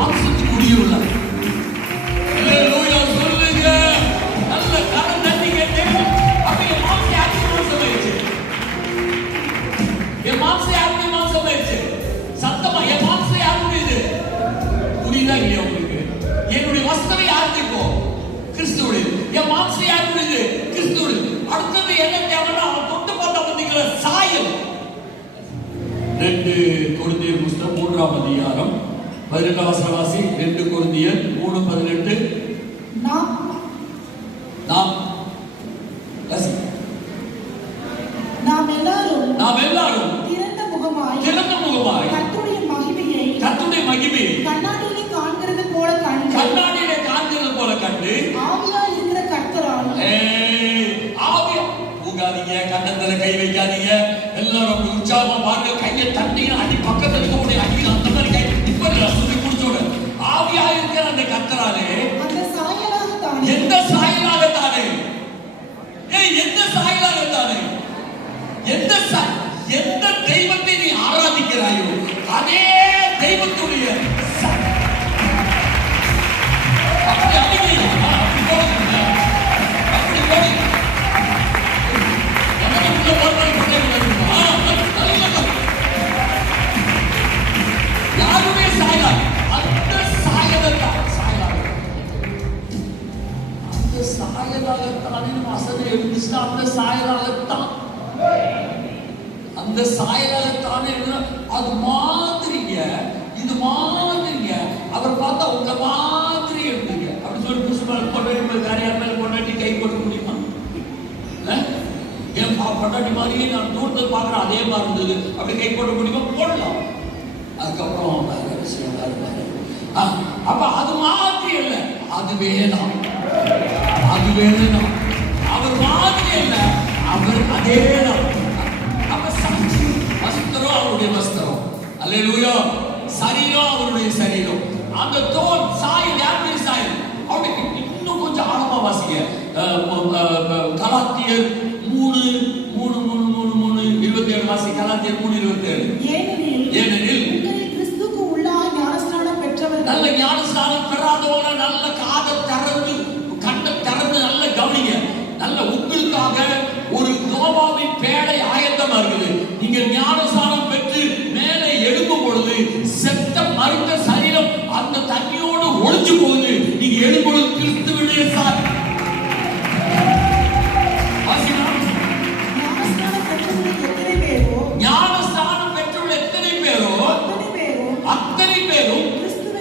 மாம்சத்துக்கு உரியவர்கள். அல்லேலூயா சொல்லுங்க. நல்ல கரம் தட்டி கேட்டு அப்ப என் மாம்சம் யாருக்கு மாம்சம் ஆயிடுச்சு? என் மாம்சம் யாருக்கு மாம்சம் ஆயிடுச்சு? சத்தமா என் மாம்சம் யாருக்கு இது? புரியுதா இல்லையா உங்களுக்கு? என்னுடைய வஸ்திரம் யாருக்கு இப்போ? கிறிஸ்துவுடைய. என் மாம்சம் யாருக்கு இது? கிறிஸ்துவுடைய. அடுத்தது என்ன தேவைன்னா அவன் தொட்டு பார்த்தா பார்த்தீங்களா சாயல். 2 கொரிந்தியர் புத்தகம் 3ஆம் அதிகாரம் 12ஆம் வசனவாசி. 2 கொரிந்தியர் 3:18. நாம் எல்லாரும் திறந்த முகமாய் கர்த்தருடைய மகிமையை கண்ணாடியிலே காண்கிறது போல கண்டு ஆவியாய் இருக்கிற கர்த்தரால் ஆவியா உகாதீங்க, கண்ணத்துல கை வைக்காதீங்க. எல்லாரும் உற்சாகமா பாருங்க. கையை தட்டினா அடி பக்கத்துல இருக்க முடியும். அடி அந்த மாதிரி கை இப்ப சொல்லி குடிச்சோட ஆவியா இருக்கிற அந்த கர்த்தராலே எந்த சாயலாகத்தானே எந்த தெய்வத்தை நீ ஆராதிக்கிறாயோ அதே தெய்வத்துடைய அப்படி அடிக்கிறீங்க. அப்படி போடுங்க. யாருடைய சாயலா? அந்த சாயலாகத்தானே வசனம் எழுந்துச்சுன்னா அந்த சாயலாகத்தானே அது மாதிரிங்க, இது மாதிரிங்க. அவர் பார்த்தா உங்க மாதிரி இருந்தீங்க அப்படி சொல்லி புஷ்பல் பொண்டாட்டி காரியார் மேல பொண்டாட்டி கை போட முடியுமா? என் பொண்டாட்டி மாதிரியே நான் தூரத்தில் பார்க்குறேன் அதே மாதிரி இருந்தது அப்படி கை போட முடியுமா? போடலாம். அதுக்கப்புறம் வேற விஷயம் வேற. அப்ப அது மாதிரி இல்ல, அது வேணும். அவர் மாதிரி இல்ல, அவர் அதே தான். அப்ப வஸ்திரம் அவருடைய வஸ்திரம். அல்லேலூயா. சரீரம் அவருடைய சரீரம். அந்த தோல் சாயல் யாருடைய சாயல்? அவருடைய இன்னும் கொஞ்சம் ஆழமா வாசிங்க. கலாத்தியர் 3:27 வாசி. கலாத்தியர் 3:27. ஏனெனில் கிறிஸ்துவுக்கு உள்ளாய் ஞானஸ்நானம் பெற்றவர்கள், நல்ல ஞானஸ்நானம் பெறாதவங்க நல்ல காதை திறந்து கண்ணை திறந்து நல்ல கவனிங்க. நல்ல உங்களுக்காக ஒரு நோவாவின் பேழை ஆயத்தமா இருக்குது. நீங்க ஞானஸ்நானம் பெற்று மேலே எழும்பும் பொழுது செத்த